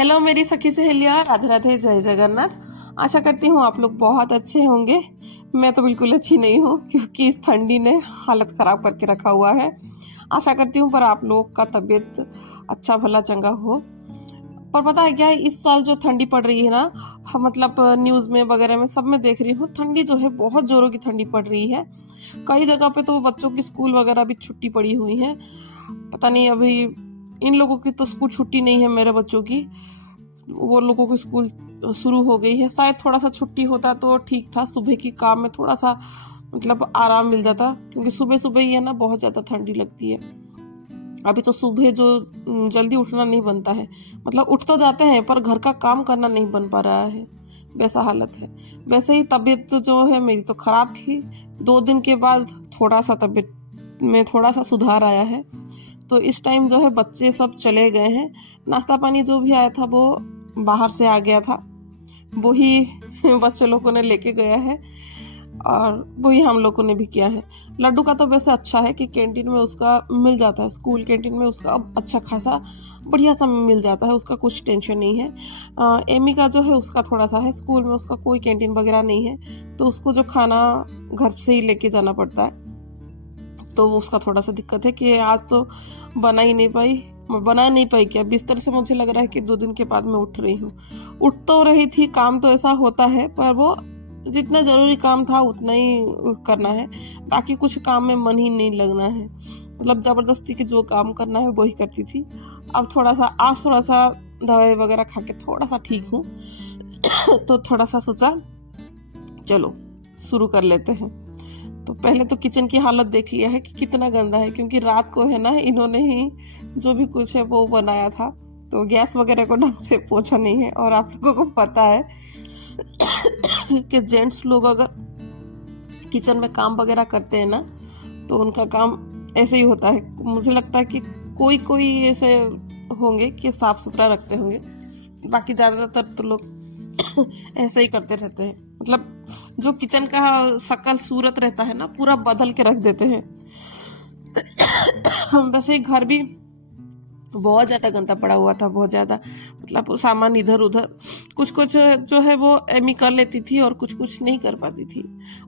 Hello मेरी सखी सहेलियाँ, राधे राधे, जय जगन्नाथ। आशा करती हूँ आप लोग बहुत अच्छे होंगे। मैं तो बिल्कुल अच्छी नहीं हूँ क्योंकि इस ठंडी ने हालत ख़राब करके रखा हुआ है। आशा करती हूँ पर आप लोग का तबीयत अच्छा भला चंगा हो। पर पता है क्या है, इस साल जो ठंडी पड़ रही है ना, मतलब न्यूज़ में वगैरह में सब में देख रही हूँ, ठंडी जो है बहुत ज़ोरों की ठंडी पड़ रही है। कई जगह पे तो बच्चों की स्कूल वगैरह भी छुट्टी पड़ी हुई है। पता नहीं अभी इन लोगों की तो स्कूल छुट्टी नहीं है, मेरे बच्चों की, वो लोगों की स्कूल शुरू हो गई है। शायद थोड़ा सा छुट्टी होता तो ठीक था, सुबह की काम में थोड़ा सा मतलब आराम मिल जाता, क्योंकि सुबह सुबह ही है ना बहुत ज़्यादा ठंडी लगती है। अभी तो सुबह जो जल्दी उठना नहीं बनता है, मतलब उठ तो जाते हैं पर घर का काम करना नहीं बन पा रहा है, वैसा हालत है। वैसे ही तबीयत जो है मेरी तो ख़राब थी। 2 दिन के बाद थोड़ा सा तबीयत में थोड़ा सा सुधार आया है। तो इस टाइम जो है बच्चे सब चले गए हैं। नाश्ता पानी जो भी आया था वो बाहर से आ गया था, वही बच्चे लोगों ने लेके गया है और वही हम लोगों ने भी किया है। लड्डू का तो वैसे अच्छा है कि कैंटीन में उसका मिल जाता है, स्कूल कैंटीन में उसका अच्छा खासा बढ़िया सा मिल जाता है, उसका कुछ टेंशन नहीं है। एमी का जो है उसका थोड़ा सा है, स्कूल में उसका कोई कैंटीन वगैरह नहीं है, तो उसको जो खाना घर से ही लेके जाना पड़ता है। तो उसका थोड़ा सा दिक्कत है कि आज तो बना नहीं पाई क्या, बिस्तर से मुझे लग रहा है कि 2 दिन के बाद मैं उठ रही हूँ। उठ तो रही थी, काम तो ऐसा होता है पर वो जितना ज़रूरी काम था उतना ही करना है, बाकी कुछ काम में मन ही नहीं लगना है। मतलब ज़बरदस्ती के जो काम करना है वही करती थी। अब आज थोड़ा सा दवाई वगैरह खा के थोड़ा सा ठीक हूँ तो थोड़ा सा सोचा चलो शुरू कर लेते हैं। तो पहले तो किचन की हालत देख लिया है कि कितना गंदा है, क्योंकि रात को है ना इन्होंने ही जो भी कुछ है वो बनाया था, तो गैस वगैरह को ढंग से पोछा नहीं है। और आप लोगों को पता है कि जेंट्स लोग अगर किचन में काम वगैरह करते हैं ना तो उनका काम ऐसे ही होता है। मुझे लगता है कि कोई कोई ऐसे होंगे कि साफ सुथरा रखते होंगे, बाकी ज़्यादातर तो लोग ऐसे ही करते रहते हैं। मतलब जो किचन का शकल सूरत रहता है ना पूरा बदल के रख देते हैं। वैसे ही घर भी बहुत ज़्यादा गंदा पड़ा हुआ था, बहुत ज़्यादा, मतलब सामान इधर उधर, कुछ कुछ जो है वो एमी कर लेती थी और कुछ कुछ नहीं कर पाती थी।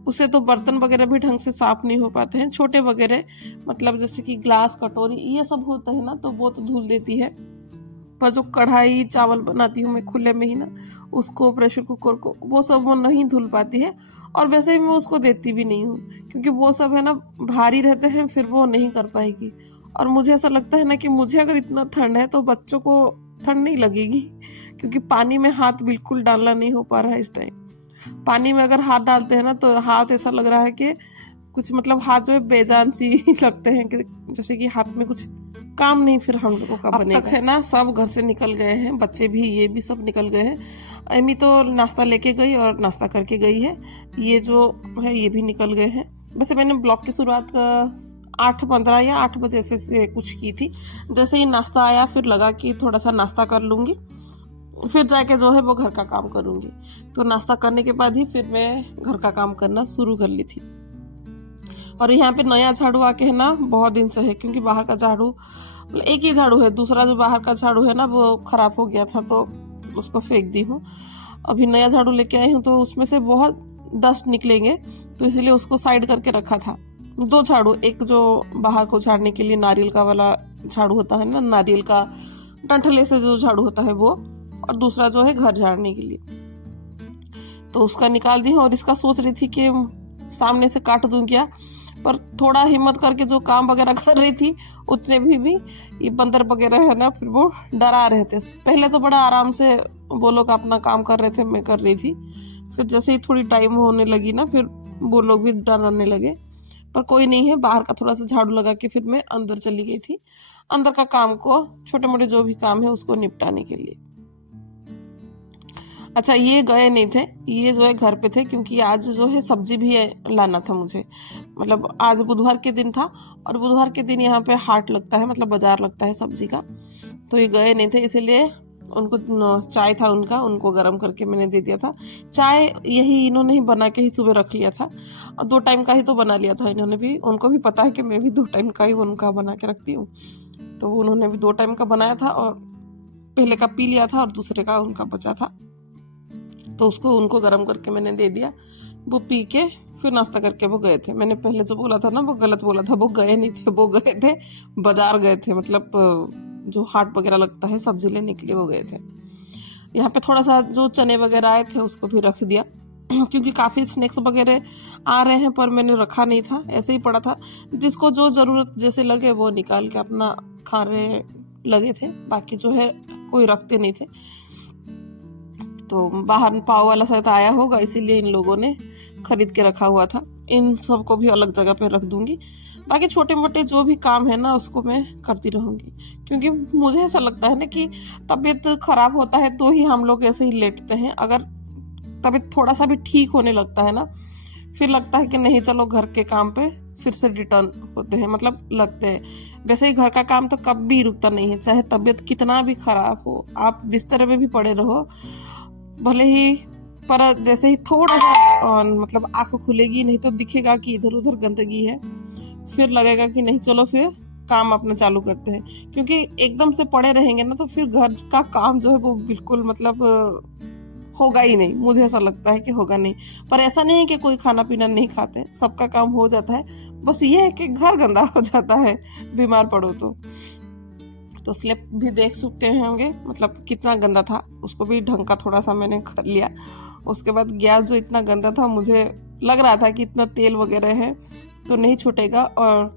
उससे तो बर्तन वगैरह भी ढंग से साफ नहीं हो पाते हैं, छोटे वगैरह, मतलब जैसे कि ग्लास कटोरी ये सब होता है ना तो वो तो धुल देती है, पर जो कढ़ाई चावल बनाती हूँ मैं खुले में ही ना, उसको प्रेशर कुकर को, वो सब वो नहीं धुल पाती है। और वैसे ही मैं उसको देती भी नहीं हूँ, क्योंकि वो सब है ना भारी रहते हैं, फिर वो नहीं कर पाएगी। और मुझे ऐसा लगता है ना कि मुझे अगर इतना ठंड है तो बच्चों को ठंड नहीं लगेगी, क्योंकि पानी में हाथ बिल्कुल डालना नहीं हो पा रहा है इस टाइम। पानी में अगर हाथ डालते हैं ना तो हाथ ऐसा लग रहा है कि कुछ, मतलब हाथ जो है बेजान सी लगते हैं, कि जैसे कि हाथ में कुछ काम नहीं फिर हम लोगों का बनेगा। अब तक है ना सब घर से निकल गए हैं, बच्चे भी, ये भी सब निकल गए हैं। अम्मी तो नाश्ता लेके गई और नाश्ता करके गई है, ये जो है ये भी निकल गए हैं। वैसे मैंने ब्लॉग की शुरुआत 8:15 या 8 बजे से कुछ की थी। जैसे ही नाश्ता आया फिर लगा कि थोड़ा सा नाश्ता कर लूँगी, फिर जाके जो है वो घर का काम करूँगी। तो नाश्ता करने के बाद ही फिर मैं घर का काम करना शुरू कर ली थी। और यहाँ पे नया झाड़ू आके है ना बहुत दिन से है, क्योंकि बाहर का झाड़ू, मतलब एक ही झाड़ू है, दूसरा जो बाहर का झाड़ू है ना वो खराब हो गया था तो उसको फेंक दी हूँ। अभी नया झाड़ू लेके आई हूँ तो उसमें से बहुत डस्ट निकलेंगे, तो इसलिए उसको साइड करके रखा था। 2 झाड़ू, एक जो बाहर को झाड़ने के लिए नारियल का वाला झाड़ू होता है ना, नारियल का डंठले से जो झाड़ू होता है वो, और दूसरा जो है घर झाड़ने के लिए, तो उसका निकाल दी हूँ। और इसका सोच रही थी कि सामने से काट दूं क्या, पर थोड़ा हिम्मत करके जो काम वगैरह कर रही थी उतने भी ये बंदर वगैरह है ना फिर वो डरा रहे थे। पहले तो बड़ा आराम से वो लोग अपना काम कर रहे थे, मैं कर रही थी, फिर जैसे ही थोड़ी टाइम होने लगी ना फिर वो लोग भी डराने लगे। पर कोई नहीं है, बाहर का थोड़ा सा झाड़ू लगा के फिर मैं अंदर चली गई थी, अंदर का काम को, छोटे मोटे जो भी काम है उसको निपटाने के लिए। अच्छा, ये गए नहीं थे, ये जो है घर पे थे, क्योंकि आज जो है सब्जी भी लाना था मुझे। मतलब आज बुधवार के दिन था और बुधवार के दिन यहाँ पे हाट लगता है, मतलब बाजार लगता है सब्जी का। तो ये गए नहीं थे, इसीलिए उनको चाय था उनका, उनको गर्म करके मैंने दे दिया था। चाय यही इन्होंने ही बना के ही सुबह रख लिया था, और 2 टाइम का ही तो बना लिया था इन्होंने भी। उनको भी पता है कि मैं भी 2 टाइम का ही उनका बना के रखती हूँ, तो उन्होंने भी 2 टाइम का बनाया था और पहले का पी लिया था और दूसरे का उनका बचा था, तो उसको उनको गर्म करके मैंने दे दिया। वो पी के फिर नाश्ता करके वो गए थे। मैंने पहले जो बोला था ना वो गलत बोला था, वो गए नहीं थे, वो गए थे बाजार गए थे, मतलब जो हाट वगैरह लगता है सब्जी लेने के लिए वो गए थे। यहाँ पे थोड़ा सा जो चने वगैरह आए थे उसको भी रख दिया क्योंकि काफ़ी स्नैक्स वगैरह आ रहे हैं, पर मैंने रखा नहीं था, ऐसे ही पड़ा था। जिसको जो ज़रूरत जैसे लगे वो निकाल के अपना खा रहे लगे थे, बाकी जो है कोई रखते नहीं थे। तो बाहर पाव वाला शायद आया होगा, इसीलिए इन लोगों ने खरीद के रखा हुआ था। इन सबको भी अलग जगह पे रख दूंगी। बाकी छोटे मोटे जो भी काम है ना उसको मैं करती रहूंगी, क्योंकि मुझे ऐसा लगता है ना कि तबीयत खराब होता है तो ही हम लोग ऐसे ही लेटते हैं। अगर तबीयत थोड़ा सा भी ठीक होने लगता है ना, फिर लगता है कि नहीं चलो घर के काम पे फिर से रिटर्न होते हैं, मतलब लगते हैं। वैसे ही घर का काम तो कभी रुकता नहीं है, चाहे तबीयत कितना भी खराब हो, आप बिस्तर में भी पड़े रहो भले ही, पर जैसे ही थोड़ा सा मतलब आंख खुलेगी नहीं तो दिखेगा कि इधर उधर गंदगी है, फिर लगेगा कि नहीं चलो फिर काम अपना चालू करते हैं। क्योंकि एकदम से पड़े रहेंगे ना तो फिर घर का काम जो है वो बिल्कुल मतलब होगा ही नहीं, मुझे ऐसा लगता है कि होगा नहीं। पर ऐसा नहीं है कि कोई खाना पीना नहीं खाते, सबका काम हो जाता है, बस ये है कि घर गंदा हो जाता है बीमार पड़ो तो स्लेप भी देख सकते होंगे मतलब कितना गंदा था, उसको भी ढंग का थोड़ा सा मैंने कर लिया। उसके बाद गैस जो इतना गंदा था, मुझे लग रहा था कि इतना तेल वगैरह है तो नहीं छूटेगा, और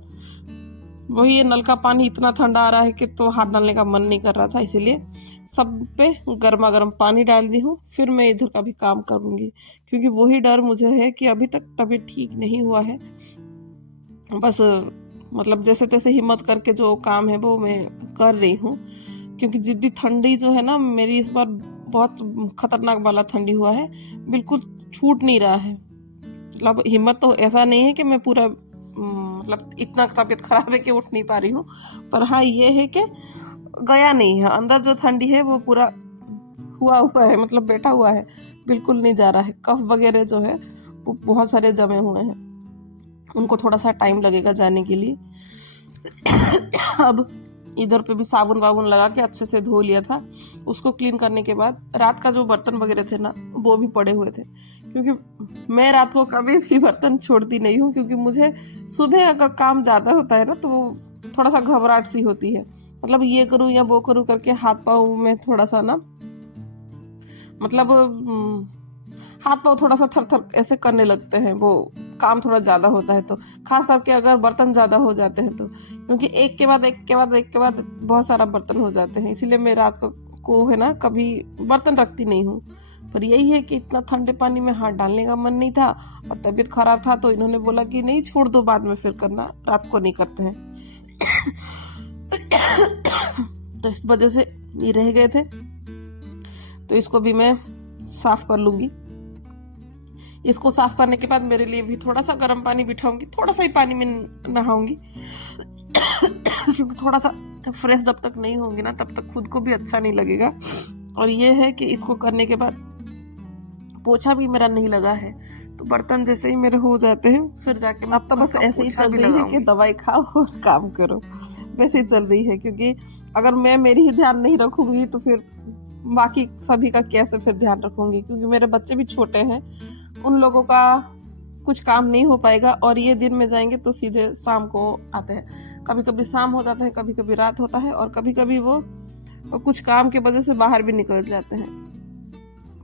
वही ये नल का पानी इतना ठंडा आ रहा है कि तो हाथ डालने का मन नहीं कर रहा था, इसीलिए सब पे गर्मा गर्म पानी डाल दी हूँ। फिर मैं इधर का भी काम करूँगी, क्योंकि वही डर मुझे है कि अभी तक तबीयत ठीक नहीं हुआ है। बस मतलब जैसे तैसे हिम्मत करके जो काम है वो मैं कर रही हूँ, क्योंकि जिद्दी ठंडी जो है ना मेरी इस बार बहुत खतरनाक वाला ठंडी हुआ है, बिल्कुल छूट नहीं रहा है। मतलब हिम्मत तो ऐसा नहीं है कि मैं पूरा मतलब इतना तबीयत खराब है कि उठ नहीं पा रही हूँ, पर हाँ ये है कि गया नहीं है, अंदर जो ठंडी है वो पूरा हुआ है, मतलब बैठा हुआ है, बिल्कुल नहीं जा रहा है। कफ वगैरह जो है वो बहुत सारे जमे हुए हैं, उनको थोड़ा सा टाइम लगेगा जाने के लिए। अब इधर पे भी साबुन वाबुन लगा के अच्छे से धो लिया था। उसको क्लीन करने के बाद रात का जो बर्तन वगैरह थे ना वो भी पड़े हुए थे, क्योंकि मैं रात को कभी भी बर्तन छोड़ती नहीं हूँ, क्योंकि मुझे सुबह अगर काम ज़्यादा होता है ना तो थोड़ा सा घबराहट सी होती है, मतलब ये करूँ या वो करूँ करके हाथ पाँव में थोड़ा सा ना मतलब हाथ पाँव थोड़ा सा थर थर ऐसे करने लगते हैं, वो काम थोड़ा ज़्यादा होता है तो, खास करके अगर बर्तन ज़्यादा हो जाते हैं तो, क्योंकि एक के बाद एक के बाद एक के बाद बहुत सारा बर्तन हो जाते हैं, इसीलिए मैं रात को है ना कभी बर्तन रखती नहीं हूँ। पर यही है कि इतना ठंडे पानी में हाथ डालने का मन नहीं था और तबीयत खराब था, तो इन्होंने बोला कि नहीं छोड़ दो, बाद में फिर करना, रात को नहीं करते हैं। तो इस वजह से ये रह गए थे, तो इसको भी मैं साफ कर लूंगी। इसको साफ करने के बाद मेरे लिए भी थोड़ा सा गर्म पानी बिठाऊंगी, थोड़ा सा ही पानी में नहाऊंगी, क्योंकि थोड़ा सा फ्रेश जब तक नहीं होंगी ना तब तक खुद को भी अच्छा नहीं लगेगा। और ये है कि इसको करने के बाद पोछा भी मेरा नहीं लगा है, तो बर्तन जैसे ही मेरे हो जाते हैं फिर जाके अब तो बस ऐसे ही चल रही है कि दवाई खाओ और काम करो, वैसे ही चल रही है। क्योंकि अगर मैं मेरी ही ध्यान नहीं रखूंगी तो फिर बाकी सभी का कैसे फिर ध्यान रखूंगी, क्योंकि मेरे बच्चे भी छोटे हैं, उन लोगों का कुछ काम नहीं हो पाएगा। और ये दिन में जाएंगे तो सीधे शाम को आते हैं, कभी कभी शाम हो जाता है, कभी कभी रात होता है, और कभी कभी वो कुछ काम की वजह से बाहर भी निकल जाते हैं,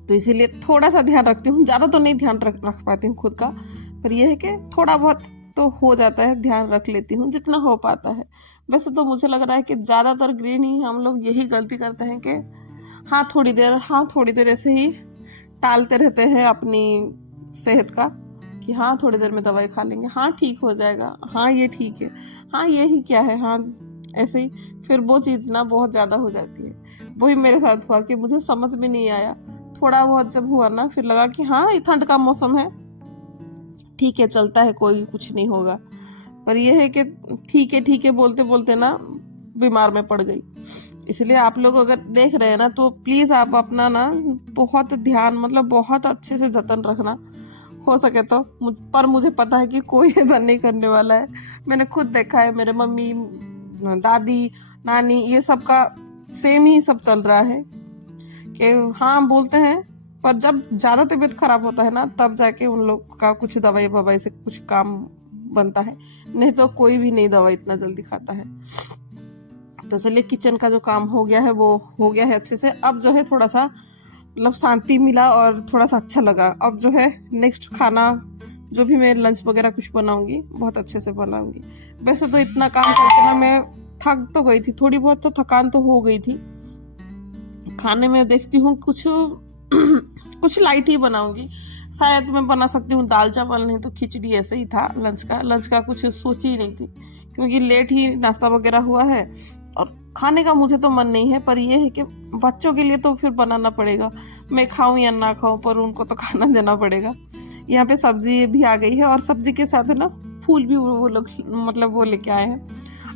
तो इसीलिए थोड़ा सा ध्यान रखती हूँ। ज़्यादा तो नहीं ध्यान रख पाती हूँ खुद का, पर यह है कि थोड़ा बहुत तो हो जाता है, ध्यान रख लेती हूँ जितना हो पाता है। वैसे तो मुझे लग रहा है कि ज़्यादातर गृहिणी हम लोग यही गलती करते हैं कि हाँ थोड़ी देर ऐसे ही टालते रहते हैं अपनी सेहत का, कि हाँ थोड़ी देर में दवाई खा लेंगे, हाँ ठीक हो जाएगा, हाँ ये ठीक है, हाँ ये ही क्या है, हाँ ऐसे ही। फिर वो चीज़ ना बहुत ज़्यादा हो जाती है। वही मेरे साथ हुआ कि मुझे समझ में नहीं आया, थोड़ा बहुत जब हुआ ना फिर लगा कि हाँ ये ठंड का मौसम है, ठीक है चलता है, कोई कुछ नहीं होगा। पर यह है कि ठीक है बोलते बोलते ना बीमार में पड़ गई। इसलिए आप लोग अगर देख रहे हैं ना तो प्लीज़ आप अपना ना बहुत ध्यान, मतलब बहुत अच्छे से जतन रखना हो सके तो। पर मुझे पता है कि कोई ऐसा नहीं करने वाला है, मैंने खुद देखा है, मेरे मम्मी दादी नानी ये सब का सेम ही सब चल रहा है कि हाँ बोलते हैं, पर जब ज़्यादा तबीयत खराब होता है ना तब जाके उन लोग का कुछ दवाई ववाई से कुछ काम बनता है, नहीं तो कोई भी नहीं दवा इतना जल्दी खाता है। तो चलिए किचन का जो काम हो गया है वो हो गया है अच्छे से। अब जो है थोड़ा सा मतलब शांति मिला और थोड़ा सा अच्छा लगा। अब जो है नेक्स्ट खाना जो भी मैं लंच वगैरह कुछ बनाऊंगी बहुत अच्छे से बनाऊंगी। वैसे तो इतना काम करके ना मैं थक तो गई थी, थोड़ी बहुत तो थकान तो हो गई थी। खाने में देखती हूँ कुछ कुछ लाइट ही बनाऊंगी, शायद मैं बना सकती हूँ दाल चावल, नहीं तो खिचड़ी। ऐसे ही था लंच का कुछ सोची ही नहीं थी, क्योंकि लेट ही नाश्ता वगैरह हुआ है और खाने का मुझे तो मन नहीं है। पर ये है कि बच्चों के लिए तो फिर बनाना पड़ेगा, मैं खाऊं या ना खाऊं पर उनको तो खाना देना पड़ेगा। यहाँ पे सब्जी भी आ गई है और सब्जी के साथ है ना फूल भी वो लोग मतलब वो लेके आए हैं,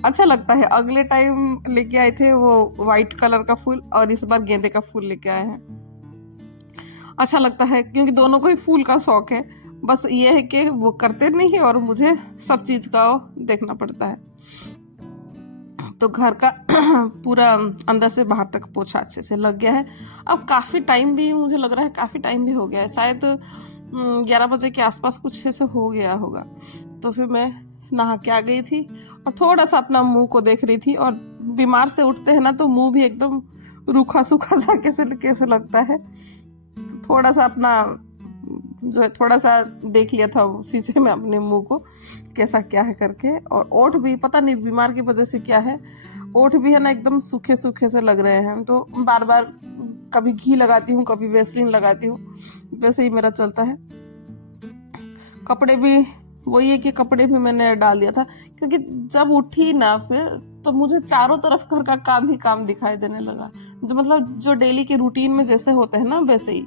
अच्छा लगता है। अगले टाइम लेके आए थे वो वाइट कलर का फूल और इस बार गेंदे का फूल लेके आए हैं। अच्छा लगता है क्योंकि दोनों को ही फूल का शौक है, बस ये है कि वो करते नहीं है और मुझे सब चीज का देखना पड़ता है। तो घर का पूरा अंदर से बाहर तक पोछा अच्छे से लग गया है। अब काफ़ी टाइम भी मुझे लग रहा है, काफ़ी टाइम भी हो गया है, शायद 11 बजे के आसपास कुछ ऐसे हो गया होगा। तो फिर मैं नहा के आ गई थी और थोड़ा सा अपना मुंह को देख रही थी। और बीमार से उठते हैं ना तो मुंह भी एकदम रूखा सूखा सा कैसे कैसे लगता है। तो थोड़ा सा अपना जो है थोड़ा सा देख लिया था शीशे में अपने मुंह को कैसा क्या है करके। और ओठ भी पता नहीं बीमार की वजह से क्या है, ओठ भी है ना एकदम सूखे सूखे से लग रहे हैं। तो बार बार कभी घी लगाती हूँ कभी वैसलीन लगाती हूँ, वैसे ही मेरा चलता है। कपड़े भी वही है कि कपड़े भी मैंने डाल दिया था, क्योंकि जब उठी ना फिर तो मुझे चारों तरफ घर का काम ही काम दिखाई देने लगा, जो मतलब जो डेली के रूटीन में जैसे होते हैं ना वैसे ही।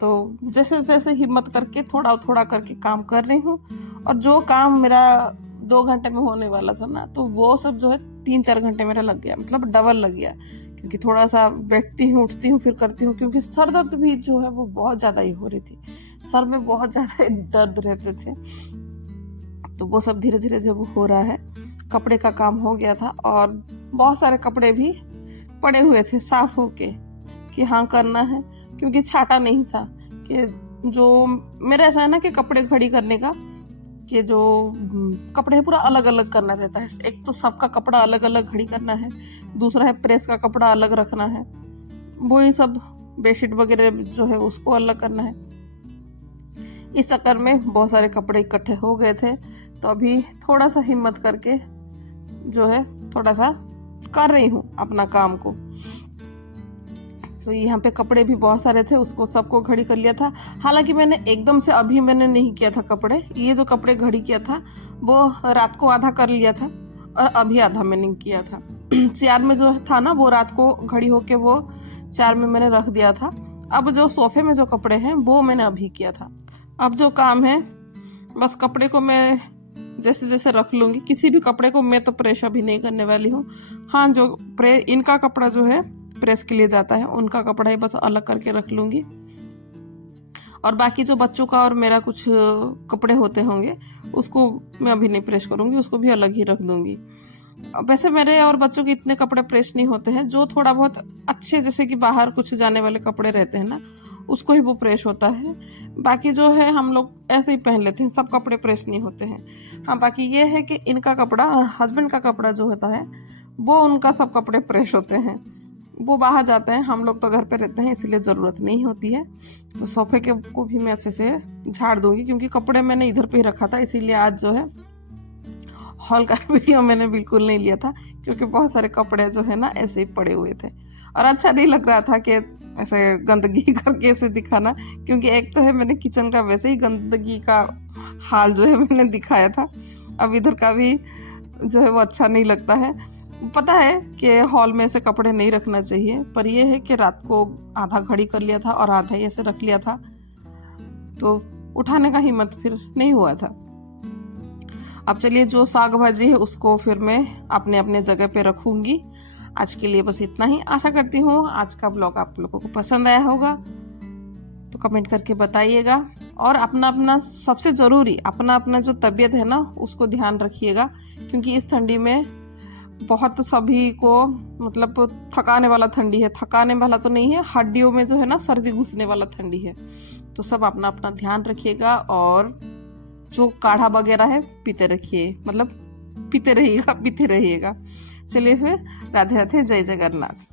तो जैसे जैसे हिम्मत करके थोड़ा थोड़ा करके काम कर रही हूँ। और जो काम मेरा 2 घंटे में होने वाला था ना तो वो सब जो है 3-4 घंटे मेरा लग गया, मतलब डबल लग गया। क्योंकि थोड़ा सा बैठती हूँ उठती हूँ फिर करती हूँ, क्योंकि सर दर्द भी जो है वो बहुत ज़्यादा ही हो रही थी, सर में बहुत ज़्यादा दर्द रहते थे। तो वो सब धीरे धीरे जब हो रहा है। कपड़े का काम हो गया था और बहुत सारे कपड़े भी पड़े हुए थे साफ होके कि हाँ करना है, क्योंकि छाटा नहीं था। कि जो मेरा ऐसा है ना कि कपड़े खड़ी करने का कि जो कपड़े है पूरा अलग अलग करना रहता है। एक तो सबका कपड़ा अलग अलग खड़ी करना है, दूसरा है प्रेस का कपड़ा अलग रखना है, वही सब बेडशीट वगैरह जो है उसको अलग करना है। इस चक्कर में बहुत सारे कपड़े इकट्ठे हो गए थे। तो अभी थोड़ा सा हिम्मत करके जो है थोड़ा सा कर रही हूँ अपना काम को। तो यहाँ पे कपड़े भी बहुत सारे थे, उसको सबको घड़ी कर लिया था। हालांकि मैंने एकदम से अभी मैंने नहीं किया था कपड़े, ये जो कपड़े घड़ी किया था वो रात को आधा कर लिया था और अभी आधा मैंने किया था। चेयर में जो था ना वो रात को घड़ी होके वो चेयर में मैंने रख दिया था। अब जो सोफे में जो कपड़े हैं वो मैंने अभी किया था। अब जो काम है बस कपड़े को मैं जैसे जैसे रख लूँगी, किसी भी कपड़े को मैं तो प्रेस अभी नहीं करने वाली हूँ। हाँ जो इनका कपड़ा जो है प्रेस के लिए जाता है उनका कपड़ा ही बस अलग करके रख लूँगी। और बाकी जो बच्चों का और मेरा कुछ कपड़े होते होंगे उसको मैं अभी नहीं प्रेस करूँगी, उसको भी अलग ही रख दूँगी। वैसे मेरे और बच्चों के इतने कपड़े प्रेस नहीं होते हैं, जो थोड़ा बहुत अच्छे जैसे कि बाहर कुछ जाने वाले कपड़े रहते हैं ना उसको ही वो प्रेस होता है। बाकी जो है हम लोग ऐसे ही पहन लेते हैं, सब कपड़े प्रेस नहीं होते हैं। हाँ बाकी ये है कि इनका कपड़ा हस्बैंड का कपड़ा जो होता है वो उनका सब कपड़े प्रेस होते हैं, वो बाहर जाते हैं, हम लोग तो घर पे रहते हैं इसलिए ज़रूरत नहीं होती है। तो सोफे के को भी मैं अच्छे से झाड़ दूंगी, क्योंकि कपड़े मैंने इधर पे ही रखा था, इसीलिए आज जो है हॉल का वीडियो मैंने बिल्कुल नहीं लिया था, क्योंकि बहुत सारे कपड़े जो है ना ऐसे ही पड़े हुए थे और अच्छा नहीं लग रहा था कि ऐसे गंदगी करके ऐसे दिखाना। क्योंकि एक तो है मैंने किचन का वैसे ही गंदगी का हाल जो है मैंने दिखाया था, अब इधर का भी जो है वो अच्छा नहीं लगता है। पता है कि हॉल में ऐसे कपड़े नहीं रखना चाहिए, पर ये है कि रात को आधा घड़ी कर लिया था और आधा ही ऐसे रख लिया था, तो उठाने का हिम्मत फिर नहीं हुआ था। अब चलिए जो साग भाजी है उसको फिर मैं अपने अपने जगह पे रखूंगी। आज के लिए बस इतना ही। आशा करती हूँ आज का ब्लॉग आप लोगों को पसंद आया होगा, तो कमेंट करके बताइएगा। और अपना अपना सबसे ज़रूरी अपना अपना जो तबीयत है ना उसको ध्यान रखिएगा, क्योंकि इस ठंडी में बहुत सभी को मतलब थकाने वाला ठंडी है, थकाने वाला तो नहीं है, हड्डियों में जो है ना सर्दी घुसने वाला ठंडी है। तो सब अपना अपना ध्यान रखिएगा और जो काढ़ा वगैरह है पीते रखिए, मतलब पीते रहिएगा। चलिए फिर, राधे राधे, जय जगन्नाथ।